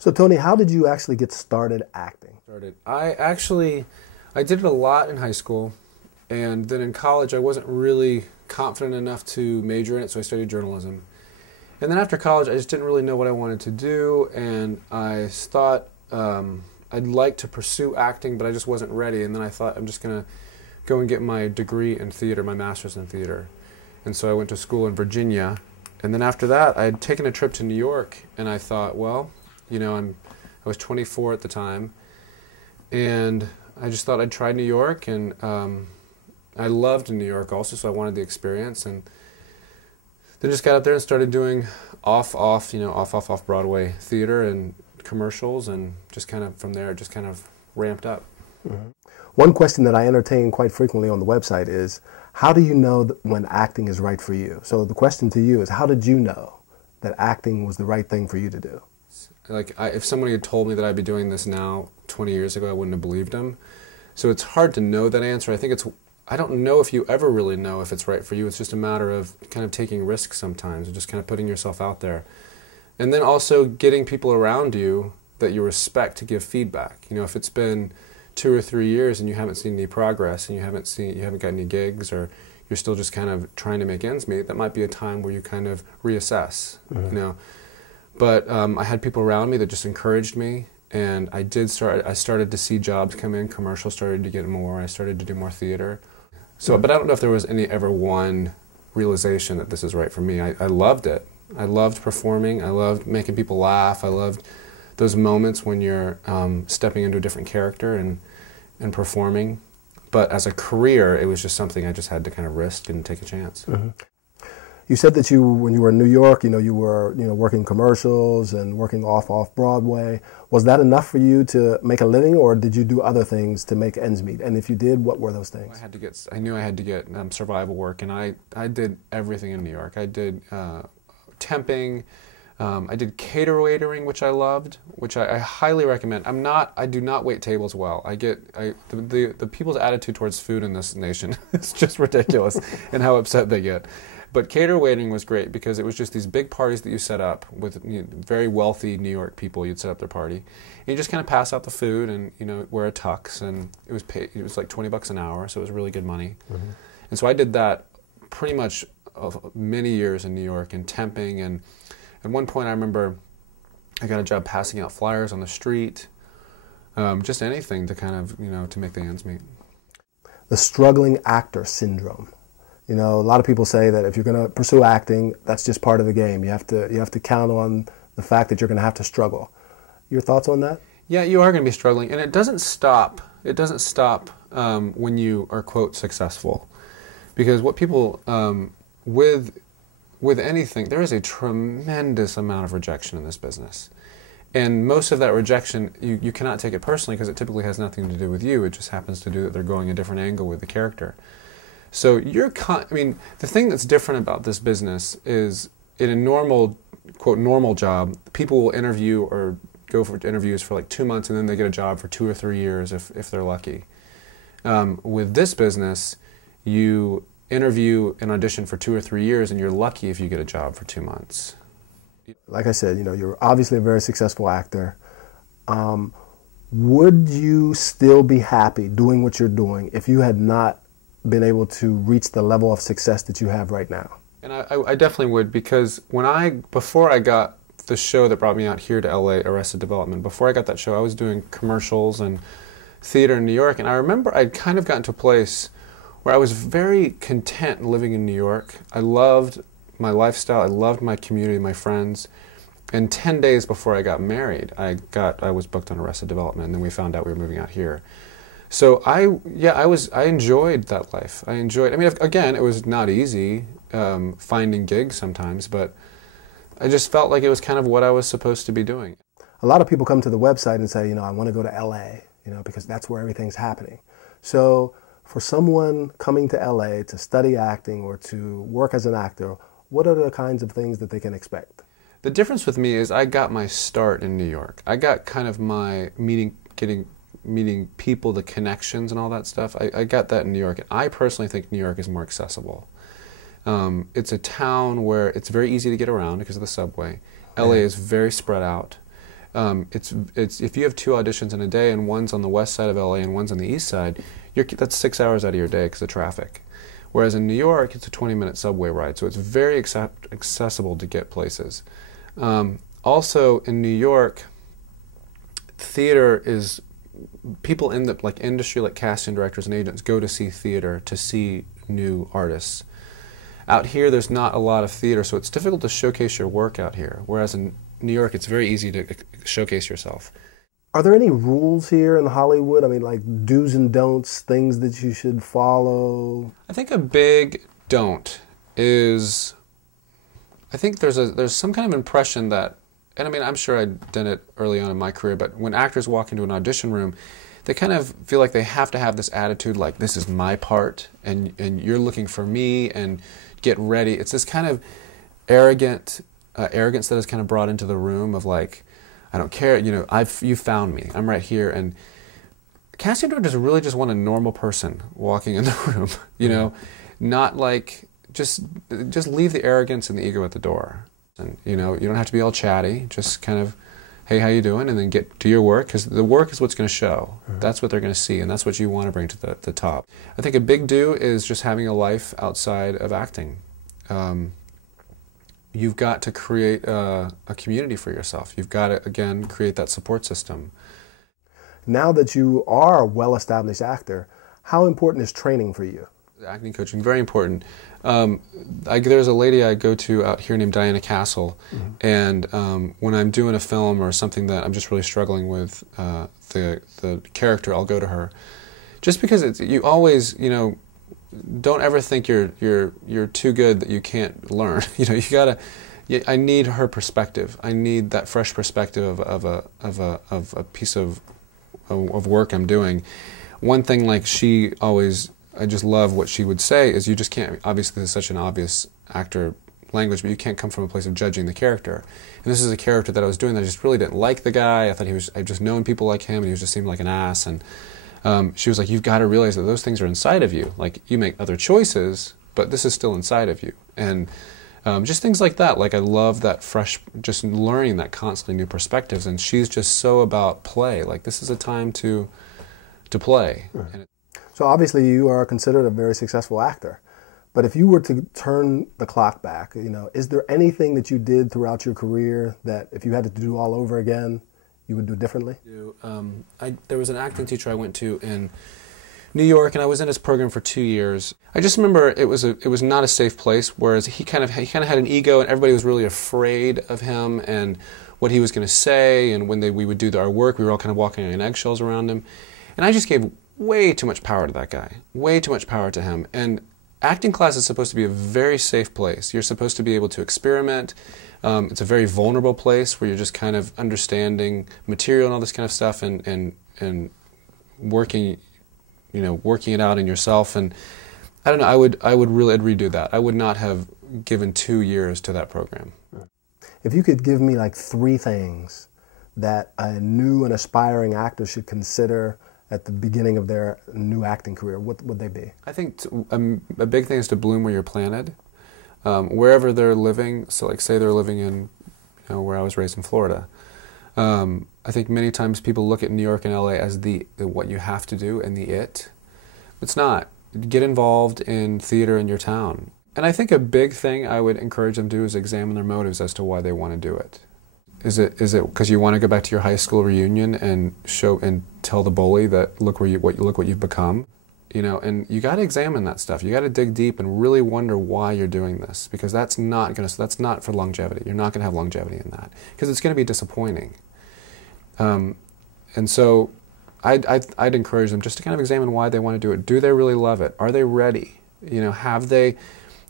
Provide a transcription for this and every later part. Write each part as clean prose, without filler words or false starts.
So Tony, how did you actually get started acting? I did it a lot in high school, and then in college I wasn't really confident enough to major in it, so I studied journalism. And then after college I just didn't really know what I wanted to do, and I thought I'd like to pursue acting, but I just wasn't ready. And then I thought I'm just going to go and get my degree in theater, my master's in theater. And so I went to school in Virginia, and then after that I had taken a trip to New York, and I thought, well, you know, I was 24 at the time, and I just thought I'd try New York, and I loved New York also, so I wanted the experience, and then just got up there and started doing off Broadway theater and commercials, and just kind of from there it just kind of ramped up. Mm-hmm. One question that I entertain quite frequently on the website is, how do you know when acting is right for you? So the question to you is, how did you know that acting was the right thing for you to do? Like, if somebody had told me that I'd be doing this now 20 years ago, I wouldn't have believed them. So it's hard to know that answer. I don't know if you ever really know if it's right for you. It's just a matter of kind of taking risks sometimes and just kind of putting yourself out there. And then also getting people around you that you respect to give feedback. You know, if it's been 2 or 3 years and you haven't seen any progress, and you haven't got any gigs, or you're still just kind of trying to make ends meet, that might be a time where you kind of reassess. Mm-hmm. You know. But I had people around me that just encouraged me, and I started to see jobs come in, commercials started to get more, I started to do more theater. So, but I don't know if there was ever one realization that this is right for me. I loved it. I loved performing, I loved making people laugh, I loved those moments when you're stepping into a different character and performing. But as a career, it was just something I just had to kind of risk and take a chance. Mm-hmm. You said that when you were in New York, you were working commercials and working off Broadway. Was that enough for you to make a living, or did you do other things to make ends meet? And if you did, what were those things? I knew I had to get survival work, and I did everything in New York. I did temping, I did cater waitering, which I loved, which I highly recommend. I do not wait tables well. The people's attitude towards food in this nation is just ridiculous, and how upset they get. But cater waiting was great because it was just these big parties that you set up with very wealthy New York people. You'd set up their party, and you just kind of pass out the food and wear a tux, and it was like $20 an hour, so it was really good money. Mm-hmm. And so I did that pretty much of many years in New York, and temping, and at one point I remember I got a job passing out flyers on the street, just anything to kind of to make the ends meet. The struggling actor syndrome. A lot of people say that if you're going to pursue acting, that's just part of the game. You have to count on the fact that you're going to have to struggle. Your thoughts on that? Yeah, you are going to be struggling, and it doesn't stop. It doesn't stop when you are, quote, successful, because what people with anything, there is a tremendous amount of rejection in this business, and most of that rejection you cannot take it personally because it typically has nothing to do with you. It just happens to do that they're going a different angle with the character. So the thing that's different about this business is, in a normal, quote, normal job, people will interview or go for interviews for like 2 months, and then they get a job for 2 or 3 years if they're lucky. With this business, you interview and audition for 2 or 3 years, and you're lucky if you get a job for 2 months. Like I said, you're obviously a very successful actor. Would you still be happy doing what you're doing if you had not been able to reach the level of success that you have right now? And I definitely would, because before I got the show that brought me out here to LA, Arrested Development, before I got that show, I was doing commercials and theater in New York, and I remember I'd kind of gotten to a place where I was very content living in New York. I loved my lifestyle, I loved my community, my friends, and 10 days before I got married, I was booked on Arrested Development, and then we found out we were moving out here. So I enjoyed that life. I mean, again, it was not easy finding gigs sometimes, but I just felt like it was kind of what I was supposed to be doing. A lot of people come to the website and say, I want to go to LA, because that's where everything's happening. So for someone coming to LA to study acting or to work as an actor, what are the kinds of things that they can expect? The difference with me is I got my start in New York. I got kind of my meeting people, the connections and all that stuff. I got that in New York. And I personally think New York is more accessible. It's a town where it's very easy to get around because of the subway. LA is very spread out. It's if you have 2 auditions in a day and one's on the west side of LA and one's on the east side, that's 6 hours out of your day because of traffic. Whereas in New York, it's a 20-minute subway ride, so it's very accessible to get places. Also in New York, theater is, people in the industry, like casting directors and agents, go to see theater to see new artists. Out here, there's not a lot of theater, so it's difficult to showcase your work out here. Whereas in New York, it's very easy to showcase yourself. Are there any rules here in Hollywood? I mean, like do's and don'ts, things that you should follow? I think a big don't is, I think there's some kind of impression that, and I mean, I'm sure I'd done it early on in my career, but when actors walk into an audition room, they kind of feel like they have to have this attitude like, this is my part, and you're looking for me, and get ready. It's this kind of arrogance that is kind of brought into the room of like, I don't care, you know, you found me, I'm right here. And casting directors really just want a normal person walking in the room, you know, not like, just leave the arrogance and the ego at the door. And, you know, you don't have to be all chatty, just kind of, hey, how you doing? And then get to your work, because the work is what's going to show. That's what they're going to see, and that's what you want to bring to the top. I think a big do is just having a life outside of acting. You've got to create a community for yourself. You've got to, again, create that support system. Now that you are a well-established actor, how important is training for you? Acting coaching, very important. There's a lady I go to out here named Diana Castle, and when I'm doing a film or something that I'm just really struggling with the character, I'll go to her. Just because you always, you know, don't ever think you're too good that you can't learn. You know, you gotta. I need her perspective. I need that fresh perspective of a piece of work I'm doing. One thing, like, she always, I just love what she would say, is you just can't, obviously this is such an obvious actor language, but you can't come from a place of judging the character. And this is a character that I was doing that I just really didn't like the guy. I thought I'd just known people like him, and he just seemed like an ass. And she was like, you've got to realize that those things are inside of you. Like, you make other choices, but this is still inside of you. And just things like that. Like, I love that fresh, just learning that constantly new perspectives. And she's just so about play. Like, this is a time to play. And so obviously you are considered a very successful actor. But if you were to turn the clock back, you know, is there anything that you did throughout your career that if you had to do all over again, you would do differently? There was an acting teacher I went to in New York, and I was in his program for 2 years. I just remember it was not a safe place. Whereas he kind of had an ego, and everybody was really afraid of him and what he was going to say. And when we would do our work, we were all kind of walking on eggshells around him. And I just gave way too much power to that guy, way too much power to him. And acting class is supposed to be a very safe place. You're supposed to be able to experiment. It's a very vulnerable place where you're just kind of understanding material and all this kind of stuff, and working, you know, working it out in yourself. And I don't know, I'd redo that. I would not have given 2 years to that program. If you could give me like 3 things that a new and aspiring actor should consider at the beginning of their new acting career, what would they be? I think a big thing is to bloom where you're planted. Wherever they're living, so like say they're living in, you know, where I was raised in Florida. I think many times people look at New York and LA as the what you have to do and the it. It's not. Get involved in theater in your town. And I think a big thing I would encourage them to do is examine their motives as to why they want to do it. Is it because you want to go back to your high school reunion and show and tell the bully that look what you've become, you know? And you got to examine that stuff. You got to dig deep and really wonder why you're doing this, because that's not for longevity. You're not going to have longevity in that because it's going to be disappointing. And so I'd encourage them just to kind of examine why they want to do it. Do they really love it? Are they ready? You know, have they?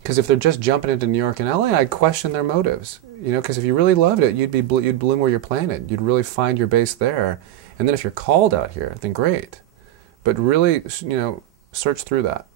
Because if they're just jumping into New York and LA, I'd question their motives. You know, because if you really loved it, you'd bloom where you're planted. You'd really find your base there. And then if you're called out here, then great. But really, you know, search through that.